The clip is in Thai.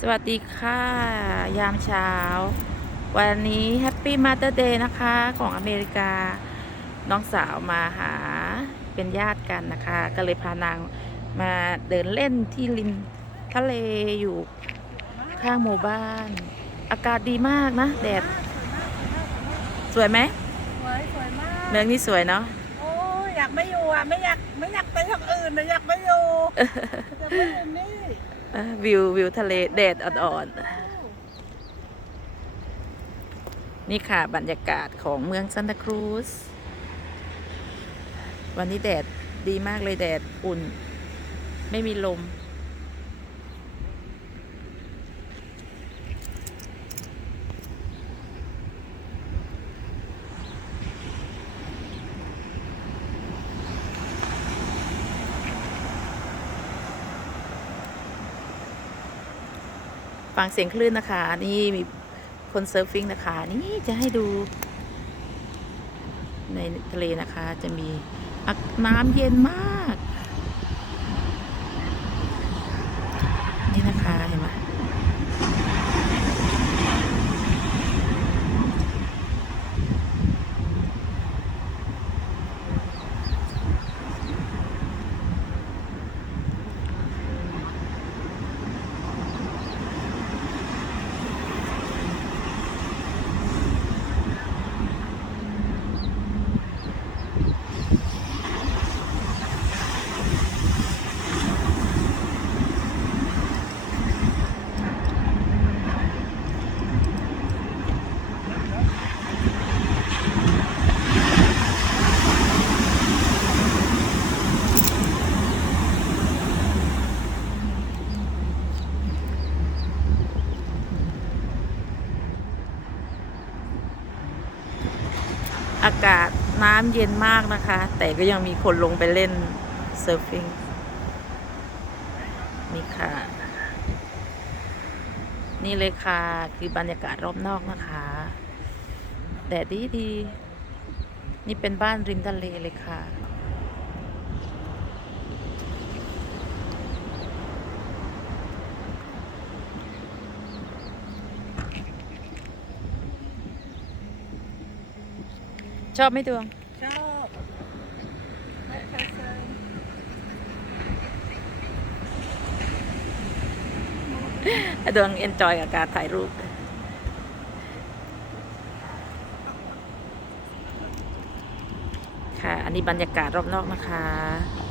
สวัสดีค่ะ ยามเช้า วันนี้แฮปปี้มา t เตอร์เดย์นะคะของอเมริกา น้องสาวมาหาเป็นญาติกันนะคะ ก็เลยพานางมาเดินเล่นที่ริมทะเลอยู่ข้างหมู่บ้าน อากาศดีมากนะ แดด สวยไหมสวยสวยมากเมืองนี้สวยเนาะโอ้ยอยากไม่อยู่อะไม่อยากไม่อยากไปทางอื่นนะอยากไม่อยู่อยากไม่อยู่นี่เอ่อ วิววิวทะเลแดดอ่อนๆ นี่ค่ะบรรยากาศของเมืองซันตาครูส วันนี้แดดดีมากเลยแดดอุ่น ไม่มีลม ฟังเสียงคลื่นนะคะ นี่มีคนเซิร์ฟฟิ้งนะคะ นี่จะให้ดู ในทะเลนะคะ จะมีน้ำเย็นมาก อากาศน้ำเย็นมากนะคะ แต่ก็ยังมีคนลงไปเล่นเซิร์ฟฟิ้งนี่ค่ะ นี่เลยค่ะคือบรรยากาศรอบนอกนะคะแดดดีดีนี่เป็นบ้านริมทะเลเลยค่ะ ชอบไหมดวง ชอบไม่ดวงเอนจอยกับการถ่ายรูปค่ะ อันนี้บรรยากาศรอบนอกนะคะ